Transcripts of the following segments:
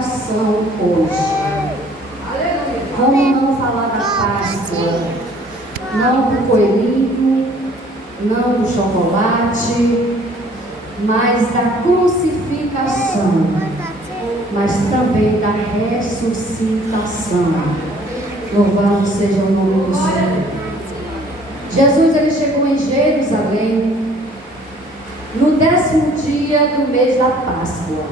crucificação hoje. Como não falar da Páscoa? Não do coelhinho, não do chocolate, mas da crucificação, mas também da ressuscitação. Louvado seja o nome do Senhor. Jesus, ele chegou em Jerusalém no 10º dia do mês da Páscoa.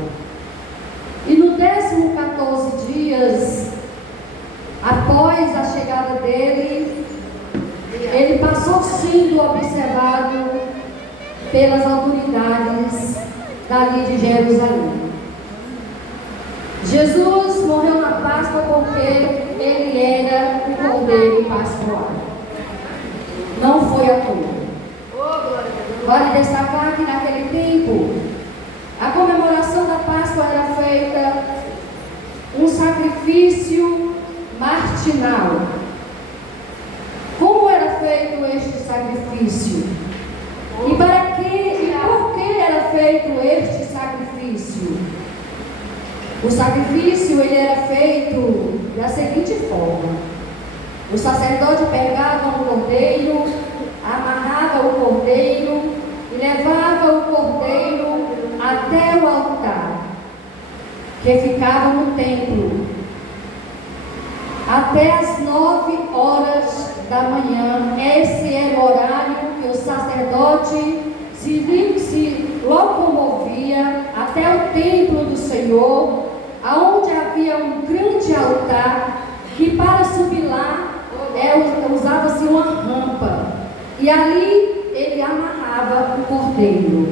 E no 14º dias após a chegada dele, ele passou sendo observado pelas autoridades dali de Jerusalém. Jesus morreu na Páscoa porque ele era o Cordeiro Pascual. Não foi à toa. Vale destacar que naquele tempo, a comemoração da Páscoa era feita um sacrifício martinal. Como era feito este sacrifício? E para que e por que era feito este sacrifício? O sacrifício ele era feito da seguinte forma: o sacerdote pegava um cordeiro, amarrava o cordeiro e levava o cordeiro até o altar, que ficava no templo, até as 9 horas da manhã. Esse era o horário que o sacerdote se locomovia até o templo do Senhor, aonde havia um grande altar, que para subir lá usava-se uma rampa, e ali ele amarrava o cordeiro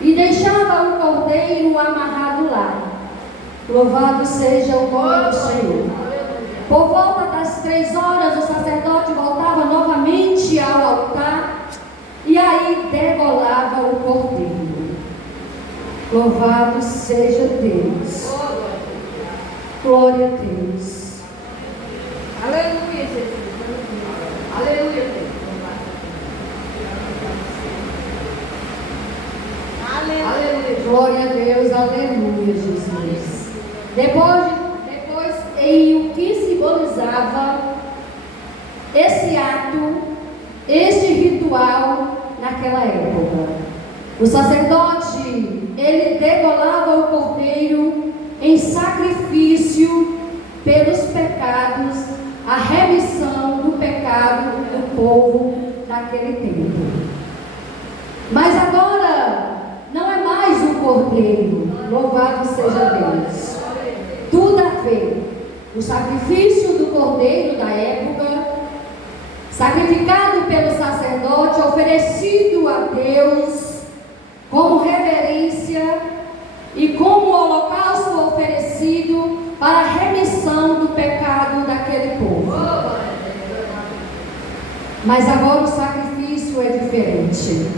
e deixava o cordeiro amarrado lá. Louvado seja o nome do Senhor. Por volta das 3 horas, o sacerdote voltava novamente ao altar e aí degolava o cordeiro. Louvado seja Deus. Glória a Deus. Aleluia, Jesus. Aleluia, Jesus. Aleluia. Glória a Deus. Aleluia, Jesus. Depois em o que simbolizava esse ato, este ritual naquela época. O sacerdote, ele degolava o cordeiro em sacrifício pelos pecados, a remissão do pecado do povo naquele tempo. Mas agora não é mais um cordeiro, louvado seja Deus. Tudo a ver. O sacrifício do cordeiro da época, sacrificado pelo sacerdote, oferecido a Deus como reverência e como holocausto oferecido para a remissão do pecado daquele povo. Mas agora o sacrifício é diferente.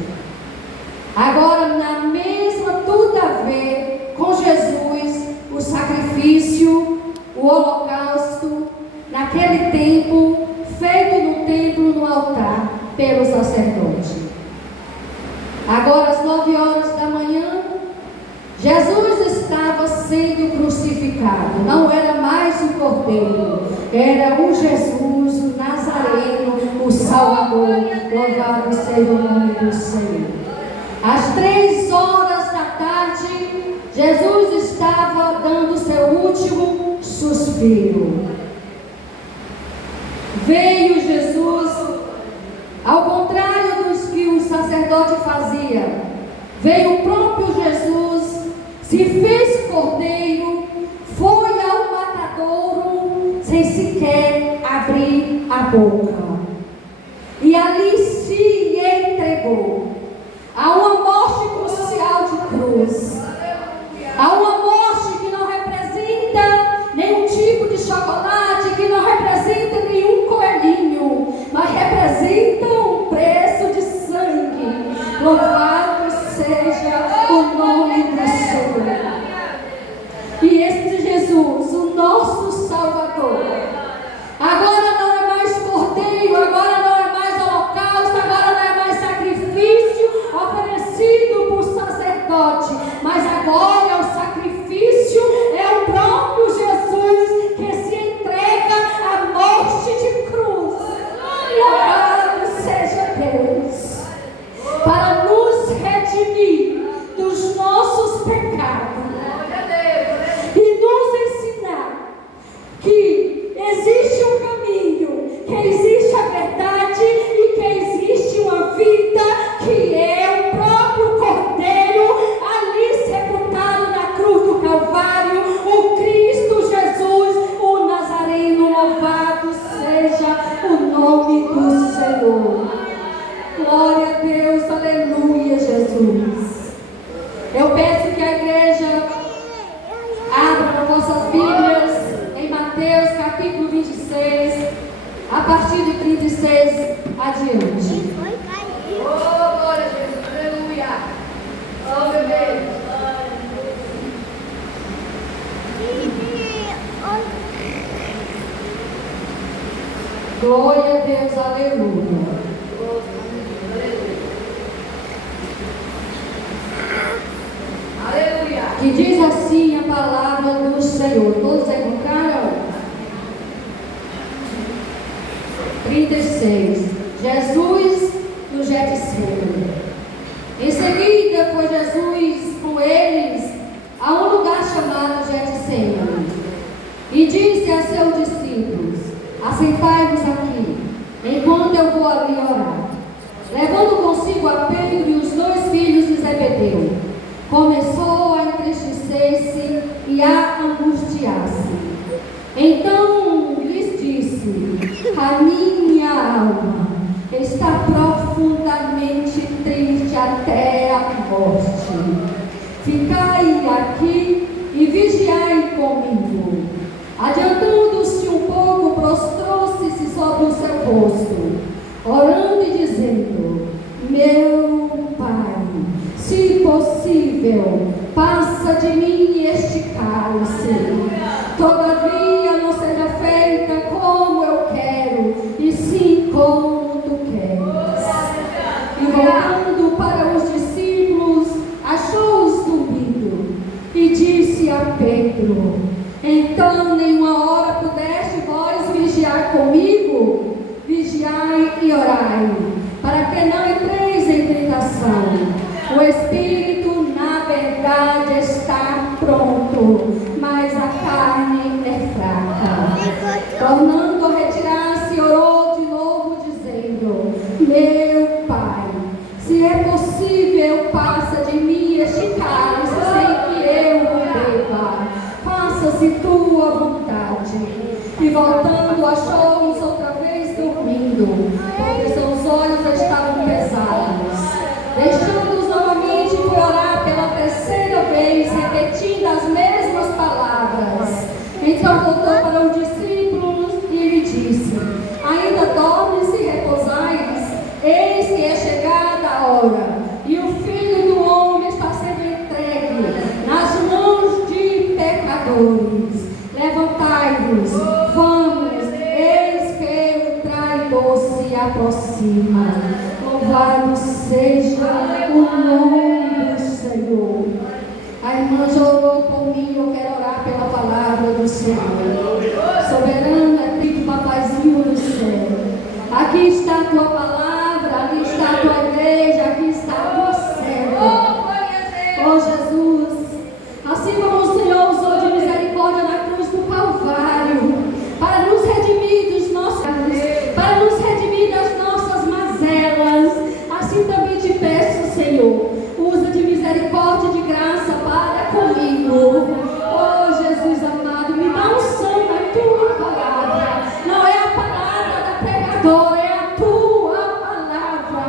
Agora, na mesma, tudo a ver com Jesus, o sacrifício, o holocausto, naquele tempo, feito no templo, no altar, pelo sacerdote. Agora, às 9 horas da manhã, Jesus estava sendo crucificado. Não era mais o cordeiro, era o Jesus, o Nazareno, o Salvador. Louvado seja o nome do Senhor. Às 3 horas da tarde, Jesus estava dando seu último suspiro. Veio Jesus, ao contrário dos que o sacerdote fazia, veio o próprio Jesus, se fez cordeiro, foi ao matadouro sem sequer abrir a boca, e ali se entregou a uma morte crucial de cruz, a uma morte que não representa nenhum tipo de chocolate, que não representa nenhum coelhinho, mas representa um preço de sangue. Louvado seja o nome do Senhor. E este Jesus, o nosso Salvador, agora não é mais cordeiro, agora não é mais holocausto, agora não é mais sacrifício oferecido por sacerdote, mas agora é o sacrifício, é o próprio peço que a igreja abra vossas Bíblias em Mateus capítulo 26, a partir de 36 adiante. Oh, glória a Jesus, aleluia. Oh, meu Deus. Glória a Deus, aleluia. Aleluia. Que diz assim a palavra do Senhor. Todos encontraram? 36. Jesus no Getsemane. Em seguida foi Jesus com eles a um lugar chamado Getsemane e disse a seus discípulos: assentai-vos aqui, enquanto eu vou ali orar. Levando consigo a Pedro e os dois filhos de Zebedeu, começou a entristecer-se e a angustiar-se. Então lhes disse: a minha alma está profundamente triste até a morte. Ficai aqui e vigiai comigo. Adiantando-se um pouco, prostrou-se sobre o seu rosto, orando e dizendo: meu Pai, se possível, passa de mim este cálice. Todavia não seja feita como eu quero, e sim como tu queres. E voltando para os discípulos, achou-os dormindo, e disse a Pedro: então nenhuma hora pudeste vós vigiar comigo? Vigiai e orai, para que não entreis em tentação. O espírito, na verdade, está pronto, mas a carne é fraca. Tornando a retirar-se, orou de novo, dizendo: meu Pai, se é possível, passa de mim este cálice sem que eu o beba. Faça-se tua vontade. E voltando, achou-os outra vez dormindo, porque seus olhos estavam pesados. Deixando-os novamente, foi orar pela terceira vez, repetindo as mesmas palavras. Então voltou para os discípulos e lhe disse: ainda dormes e repousais? Eis que é chegada a hora, e o Filho do Homem está sendo entregue nas mãos de pecadores. Levantai-vos, vamos, eis que o traidor se aproxima. Louvado seja o nome do Senhor. A irmã já orou por mim, eu quero orar pela palavra do Senhor. Soberano é Cristo, papaizinho do céu. Aqui está a tua palavra, aqui está a tua igreja, aqui está a tua serva. Oh Jesus, assim como o Senhor usou de misericórdia na cruz do Calvário, para nos redimir dos nossos erros, para nos redimir das nossas mazelas, assim também te peço, Senhor, usa de misericórdia e de graça para comigo. Oh Jesus amado, me dá unção na tua palavra. Não é a palavra da pregadora, é a tua palavra.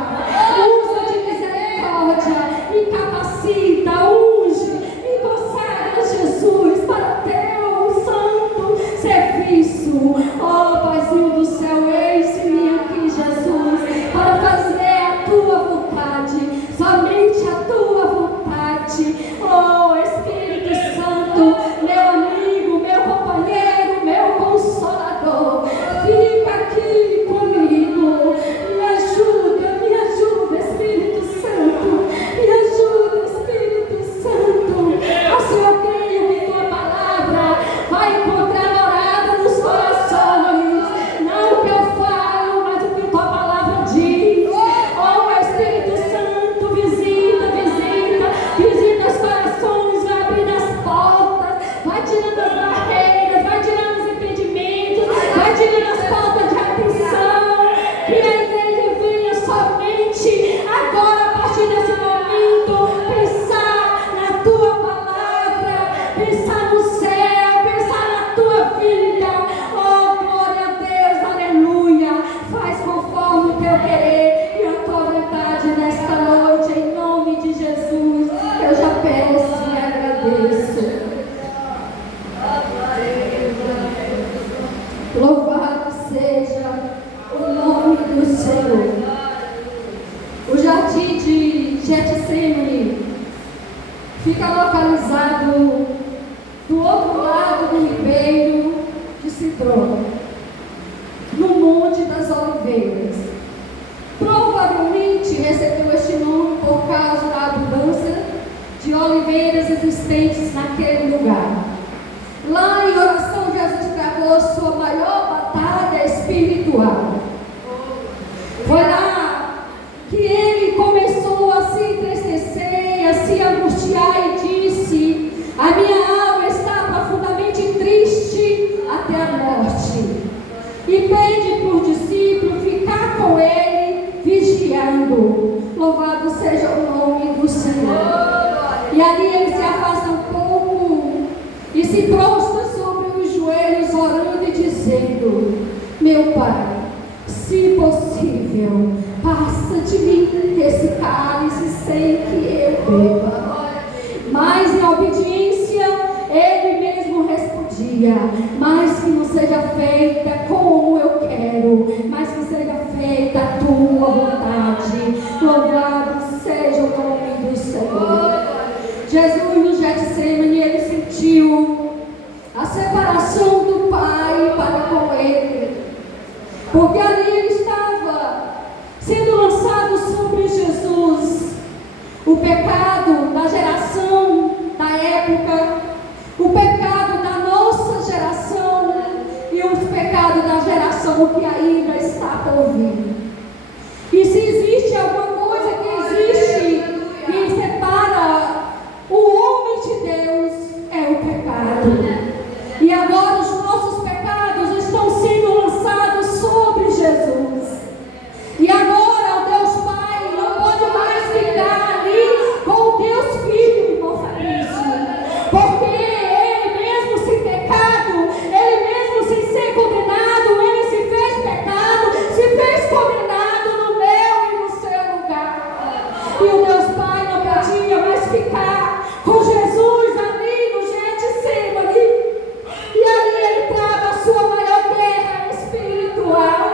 Usa de misericórdia, me capacita, unge, me consagra, Jesus, para teu santo serviço. Oh Paizinho do céu, eis-me aqui, Jesus, para fazer a tua vontade, somente a tua vontade. Oh Espírito Santo, meu amigo, meu companheiro, meu consolador, fica aqui comigo. Me ajuda, Espírito Santo, me ajuda, Espírito Santo. Assim eu creio que tua palavra vai encontrar morada nos corações. Não o que eu falo, mas o que tua palavra diz. Oh Espírito Santo, visita os corações, vai abrir as portas, localizado do outro lado do ribeiro de Cedron, no Monte das Oliveiras. Provavelmente recebeu este nome por causa da abundância de oliveiras existentes naquele lugar. Lá em oração, Jesus travou sua maior batalha espiritual. Foi lá que ele começou a se entristecer, a se angustiar e disse: a minha alma está profundamente triste até a morte. E pede para o discípulo ficar com ele, vigiando. Louvado seja o nome do Senhor. E ali ele se afasta um pouco e se prostra sobre os joelhos, orando e dizendo: meu Pai, se possível, passa de mim esse cálice sem que eu beba. Mas em obediência, ele mesmo respondia: mas que não seja feita como eu quero, mas que seja feita a tua vontade. Louvado seja o nome do Senhor. Jesus no Getsemane, ele sentiu a separação do Pai para com ele, porque ali ele estava sendo lançado sobre Jesus o pecado da geração da época, o pecado da nossa geração e os pecados da geração que ainda está por vir. E se existe alguma coisa que existe que separa o homem de Deus, é o pecado. E agora os nossos pecados estão sendo lançados sobre Jesus. E agora o Deus Pai não pode mais ficar ali com o Deus Filho, irmão Fabrício, porque ele mesmo sem pecado, ele mesmo sem ser condenado, ele se fez pecado, se fez condenado no meu e no seu lugar. E o Deus Pai não podia mais ficar com Jesus ali no Getsemane. E ali ele trava a sua maior guerra espiritual,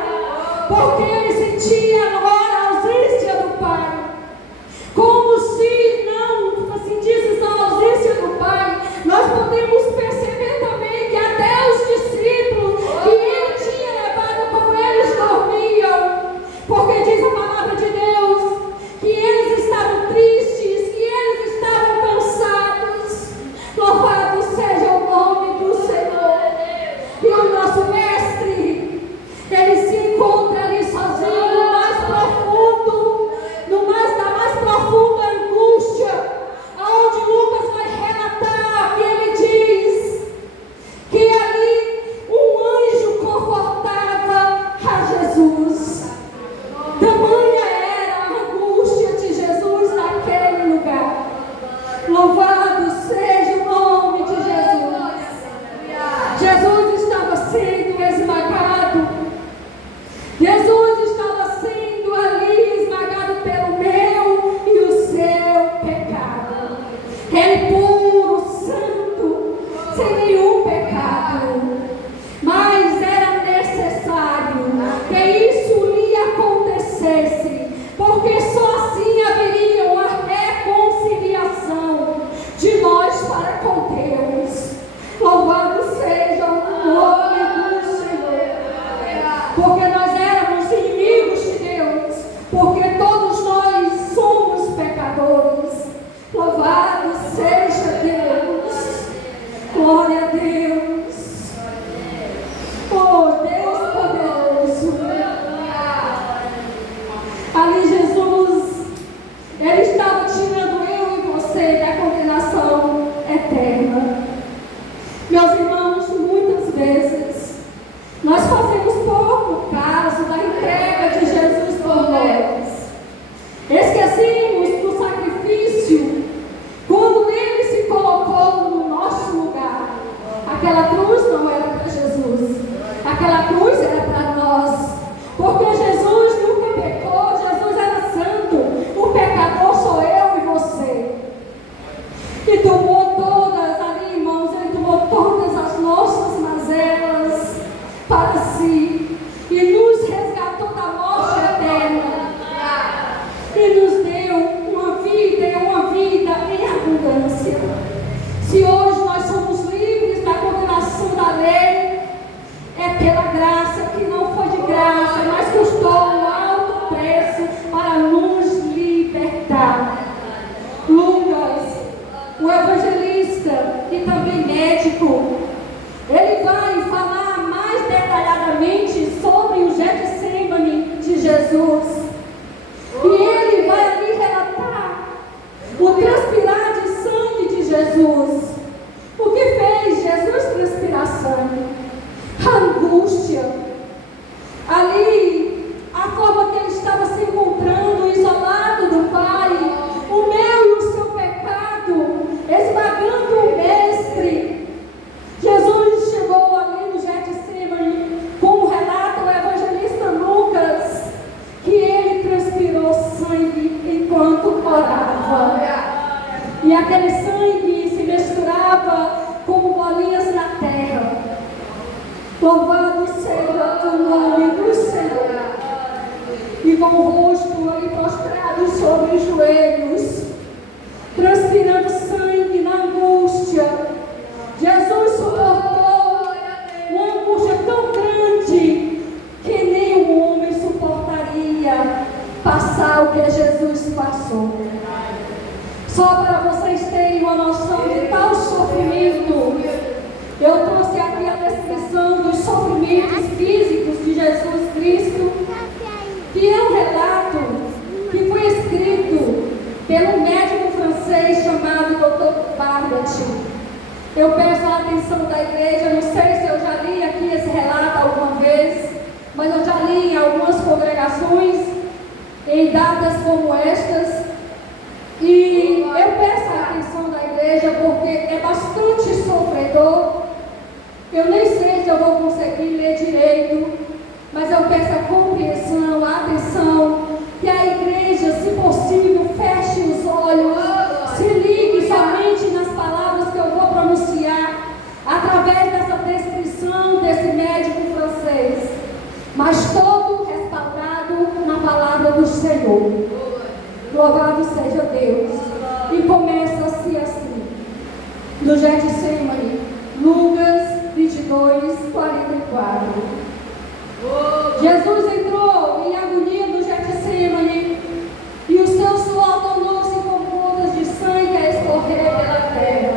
porque ele sentia agora a ausência do Pai. Como se não sentisse a ausência do Pai, nós podemos perceber também que até os discípulos que ele tinha levado com eles dormiam, porque diz a palavra de Deus que eles estavam tristes, que eles estavam cansados. Louvado seja o nome do Senhor. E o nosso mestre, ele se encontra ali sozinho, no mais profundo, da mais profunda angústia, aonde Lucas vai relatar que ele diz que ali um anjo confortava a Jesus. Tamanha era a angústia de Jesus naquele lugar. Louvado seja o nome de Jesus. Jesus estava sendo esmagado. Jesus estava sendo ali esmagado pelo meu e o seu pecado. Ele puro, santo, sem nenhum pecado. Mas era necessário que isso lhe acontecesse, porque só assim haveria uma reconciliação de nós para com Deus. Louvado seja o nome do Senhor. Porque nós éramos inimigos de Deus, porque todos nós somos pecadores. Louvado seja Deus. Glória a Deus. Oh, Deus poderoso. Ali Jesus, ele estava tirando eu e você da condenação eterna. Meus irmãos, muitas vezes nós fazemos pouco caso da entrega de Jesus por nós. Esquecemos do sacrifício quando ele se colocou no nosso lugar. Aquela cruz não era para Jesus, aquela cruz era para nós, porque Jesus nunca pecou, Jesus era santo, o pecador sou eu e você. E tomou todas ali, irmãos, ele tomou todas as nossas mazelas para si e nos resgatou da morte eterna e nos deu uma vida em abundância. evangelista e também médico, ele vai falar mais detalhadamente sobre o Getsemane de Jesus. E ele vai ali relatar o transpirar de sangue de Jesus. O que fez Jesus transpirar sangue? A angústia. Ali, a forma que ele estava se encontrando, isolado do Pai, o meu e o seu pecado, esmagando o Mestre. Jesus chegou ali no Getsemane, como relata o evangelista Lucas, que ele transpirou sangue enquanto orava. E aquele sangue se misturava como bolinhas na terra. Louvado seja o nome do Senhor. E com o rosto ali prostrado sobre os joelhos, transpirando sangue na angústia, Jesus suportou uma angústia tão grande que nenhum homem suportaria passar o que Jesus passou. Só para vocês terem uma noção de tal sofrimento, eu trouxe aqui a descrição dos sofrimentos físicos de Jesus Cristo, que é um relato que foi escrito pelo médico francês chamado Dr. Barbet. Eu peço a atenção da igreja, não sei se eu já li aqui esse relato alguma vez, mas eu já li em algumas congregações, em datas como estas, e eu peço a atenção da igreja porque é bastante sofredor. Eu nem sei se eu vou conseguir ler direito, mas eu peço a compreensão, a atenção, que a igreja, se possível, feche os olhos, se ligue somente nas palavras que eu vou pronunciar, através dessa descrição desse médico francês, mas todo respaldado na palavra do Senhor. Louvado seja Deus. E começa-se assim, no Getsemane, Lucas 22, 44. Jesus entrou em agonia no Getsemane e o seu suor tornou-se como gotas de sangue a escorrer pela terra.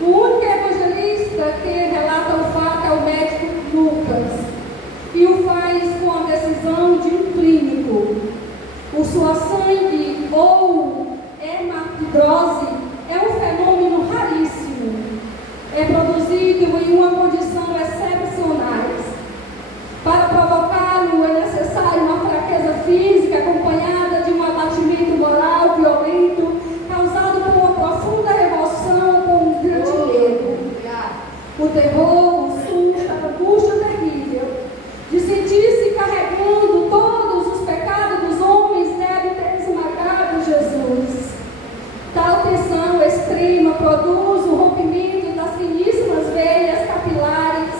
O único evangelista que relata o fato é o médico Lucas, e o faz com a decisão de um clínico. O suor sangue ou hematidrose é um fenômeno raríssimo. É produzido em uma condição excepcional. Para provocá-lo é necessário uma fraqueza física acompanhada de um abatimento moral violento, causado por uma profunda emoção com um grande medo. O terror, o susto, a angústia terrível de sentir-se carregando todos os pecados dos homens deve ter esmagado Jesus. Tal tensão extrema produz o rompimento das finíssimas veias capilares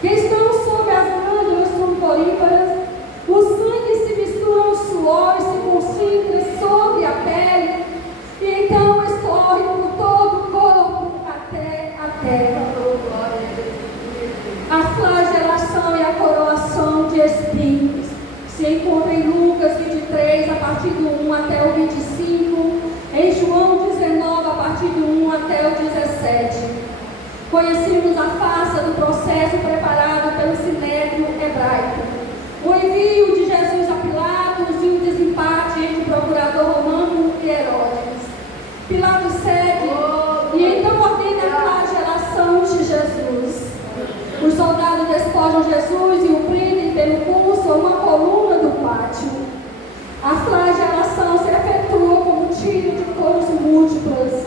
que estão sob as glândulas sudoríparas. O sangue se mistura ao suor e se concentra sobre a pele e então escorre por todo o corpo até a terra. A flagelação e a coroação de espinhos se encontra em Lucas 23, a partir do 1 até o 25, em João 19, a partir do 1 até o 17. Conhecemos a farsa do processo preparado pelo Sinédrio hebraico, o envio de Jesus a Pilatos e o desempate entre o procurador romano e Herodes. Pilatos cede e então ordena a flagelação de Jesus. Os soldados despojam Jesus e o prendem pelo pulso a uma coluna do pátio. A flagelação se efetua como tiro de couros múltiplas,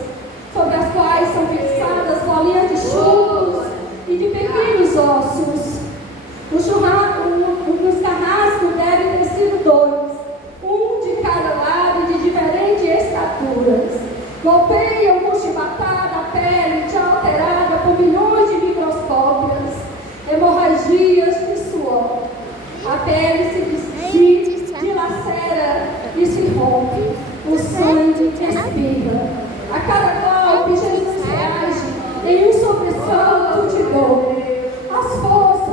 sobre as quais são fixadas bolinhas de chumbo e de pequenos ossos. Os carrascos devem ter sido 2, um de cada lado e de diferentes estaturas. Golpeiam com chibatada a pele, já alterada por milhões de microscópias, hemorragias de suor. A pele se dilacera e se rompe, o sangue espirra. A cada golpe, Jesus reage em um sobressalto de dor. As forças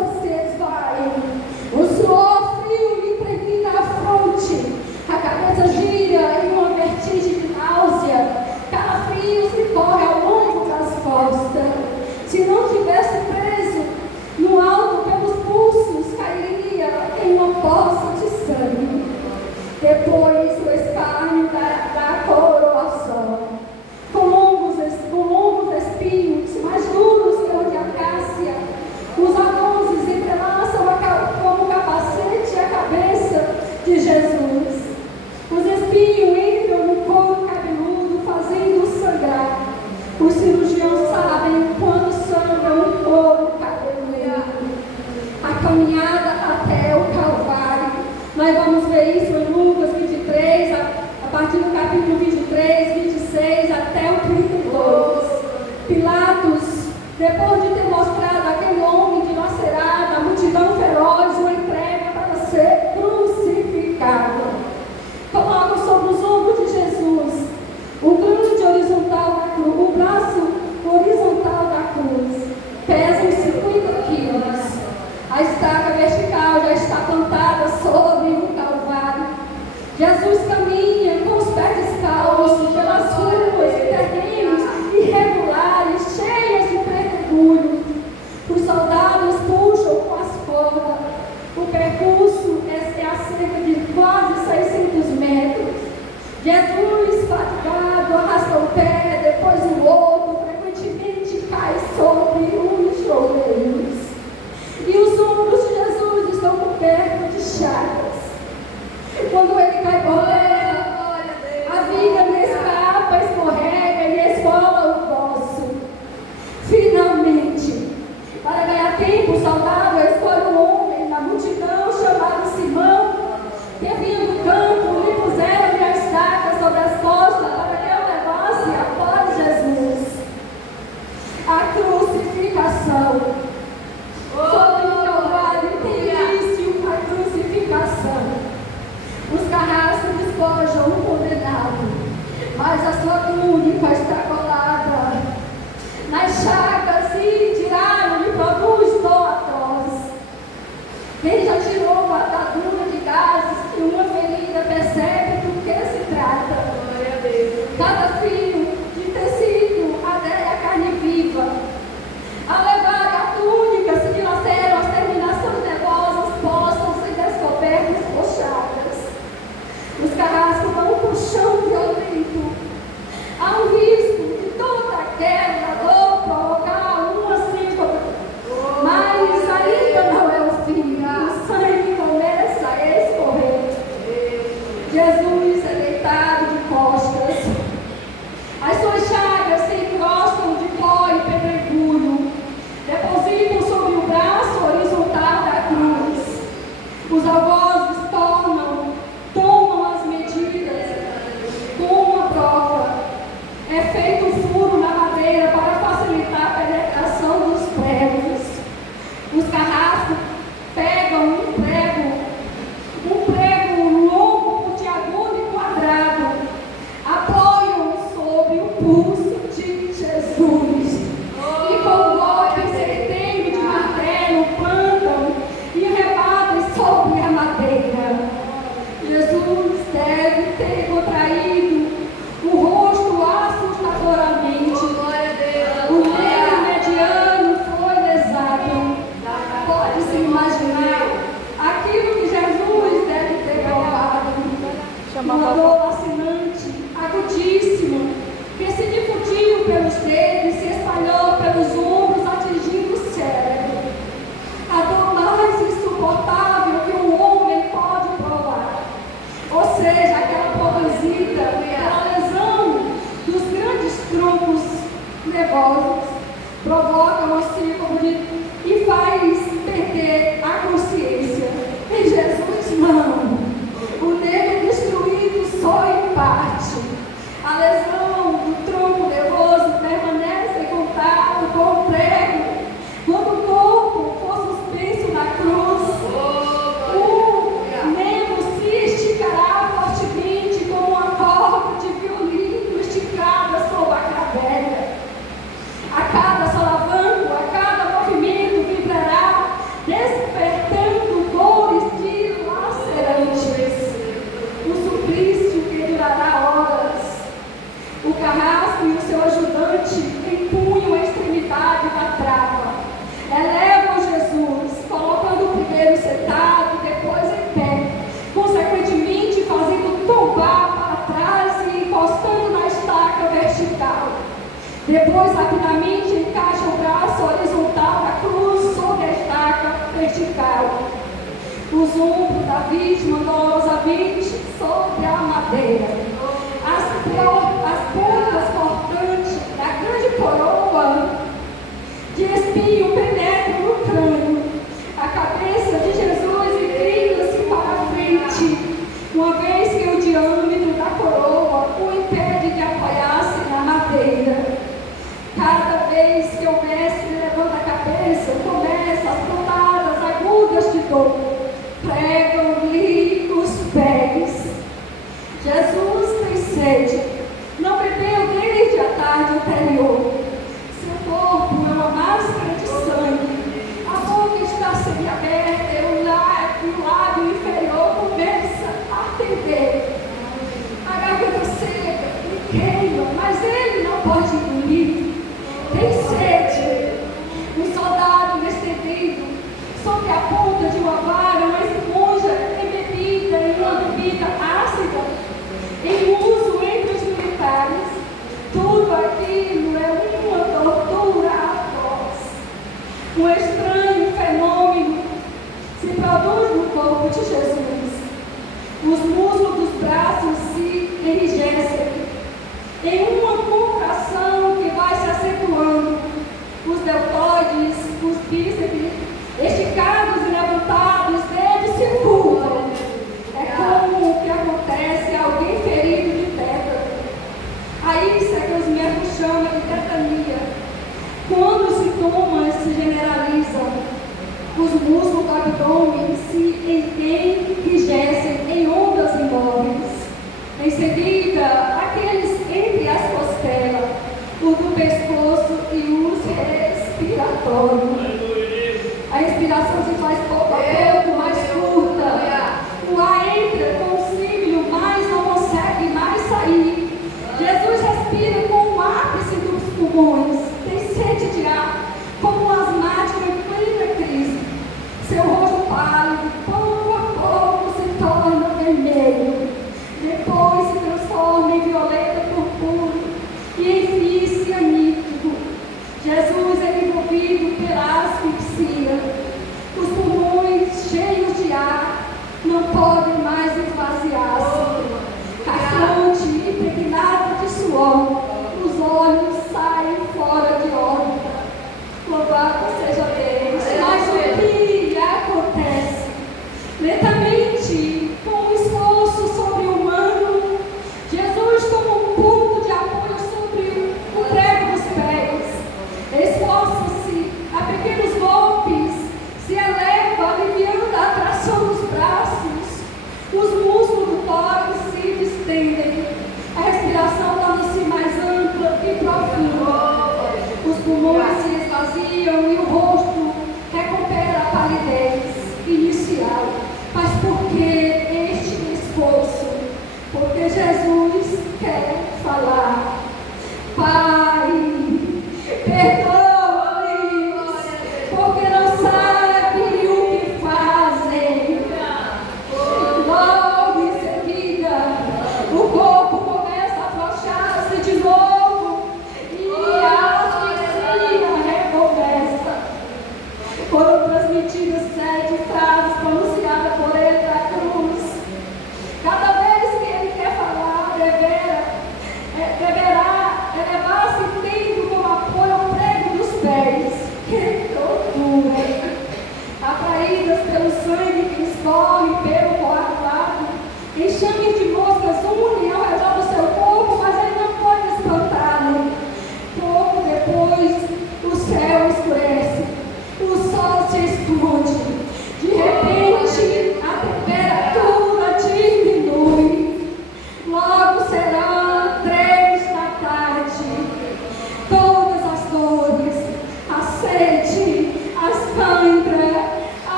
depois de ter mostrado aquele homem dilacerado, a multidão feroz o entrega para ser crucificado. Coloca sobre os ombros de Jesus o grande horizontal da cruz, o braço horizontal da cruz. Pesa uns 50 quilos. A estaca vertical já está plantada sobre o Calvário. Jesus caminha com os pés descalços pelas ruas e terrenos irregulares, cheias de pedregulho. Os soldados puxam com as cordas. O percurso é a cerca de quase 600 metros. Jesus, fatigado, arrasta um pé, depois o outro, frequentemente cai sobre os joelhos. E os ombros de Jesus estão cobertos de chagas. Quando ele cai por terra, a viga lhe escapa, escorrega e esfola o bolso. Finalmente, para ganhar tempo, o soldado escolhe um homem na multidão chamado Simão, que vinha do campo, lhe puseram-lhe a estaca sobre as costas para que eu levasse após Jesus. A crucificação. Sobre o Calvário tem início a crucificação. Os carrascos despojam o condenado, mas a sua túnica está colada nas chagas e tiraram-lhe produz dor atroz. Quem já tirou uma atadura de gases e uma ferida percebe do que se trata. Cada fio de tecido adere à carne viva. Ao levar a túnica, se dilaceram as terminações nervosas, possam ser descobertas por chagas. Os carrascos vão para o chão violento. Há um risco de toda aquela dor provocar uma síncope. Mas ainda não é o fim. O sangue começa a escorrer. Jesus é deitado de costas. As suas chagas se encostam de pó e pedregulho. Depositam sobre o braço horizontal da cruz. Os algozes tomam as medidas com uma broca. É feito um furo na madeira para facilitar a penetração dos pregos. Os carrascos pegam um prego longo, pontiagudo e quadrado, apoiam sobre o pulso de Jesus. E com golpe certeiro de martelo plantam e rebatem sobre a madeira. Jesus deve ter contraído o rosto assustadoramente. O nervo mediano foi lesado. Pode-se imaginar aquilo que Jesus deve ter provado. Uma dor lacinante, agudíssima, que se difundiu pelos dedos e se espalhou pelos ombros, atingindo o cérebro. A dor mais insuportável que um homem pode provar. Ou seja, aquela pobresita, aquela lesão dos grandes troncos nervosos, provoca uma síndrome e faz perder a consciência. Em Jesus não. O nervo destruído só em parte. A lesão do tronco nervoso permanece em contato com o prego. Quando o corpo for suspenso na cruz, o nervo se esticará fortemente como uma corda de violino esticada sob a cabeça. A cada solavanco, a cada movimento vibrará, despertando dores dilacerantes. O suplício que durará horas. O carrasco e o seu ajudante empunham a extremidade da trava. Elevam Jesus, colocando o primeiro sentado, depois em pé, consequentemente fazendo tombar para trás e encostando na estaca vertical. Depois, rapidamente, encaixa o braço horizontal da cruz sobre a estaca vertical. Os ombros da vítima dolorosamente sobre a madeira. As pontas cortantes da grande coroa de espinho penetram no crânio. A cabeça de Jesus inclina-se para a frente, uma vez que o diâmetro da coroa o impede de apoiar-se na madeira. Cada vez que o mestre começam as pontadas agudas de dor, pregam-lhe os pés. Jesus tem sede, não bebeu desde a tarde anterior. Seu corpo é uma máscara de sangue, a boca está semiaberta e o lábio inferior começa a arder. A garganta seca e queima, mas ele não pode engolir. Tem sede. Um soldado estendido sobre a ponta de uma vara, uma esponja embebida em uma bebida ácida, em uso entre os militares. Tudo aquilo é uma tortura atroz. Um estranho fenômeno se produz no corpo de Jesus. Os músculos dos braços se enrijecem em uma contração que vai se acentuando. Os deltoides, os bíceps, esticados e levantados, dedos se curvam. É como o que acontece a alguém ferido de tétano. Aí isso é que os médicos chamam de tetania. Quando os sintomas se generalizam, os músculos do abdômen se enrijecem em ondas imóveis. Em seguida, aqueles entre as costelas, o do pescoço e os respiratórios. A inspiração se faz pouco a pouco mais curta. O ar entra com o cílio, mas não consegue mais sair. Jesus respira com o ápice dos pulmões. Tem sede de ar, como um asmático em plena crise. Seu rosto pálido, pouco a pouco, se torna vermelho. Depois se transforma em violeta purpúrea e enfim cianídrico. Jesus é envolvido pela asfixia. Os pulmões cheios de ar não podem mais esvaziar-se. A fronte impregnada de suor, os olhos saem fora de órbita. Louvado seja Deus. Mas o que acontece? Lentamente, com um esforço sobre-humano, Jesus toma um ponto de apoio sobre o prego dos pés. Esforça-se a pequenos golpes, se eleva, aliviando a tração dos braços. Os músculos do tórax se distendem. A respiração torna-se mais ampla e profunda. Os pulmões se esvaziam e o rosto recupera a palidez inicial. Mas por que este esforço? Porque Jesus quer falar.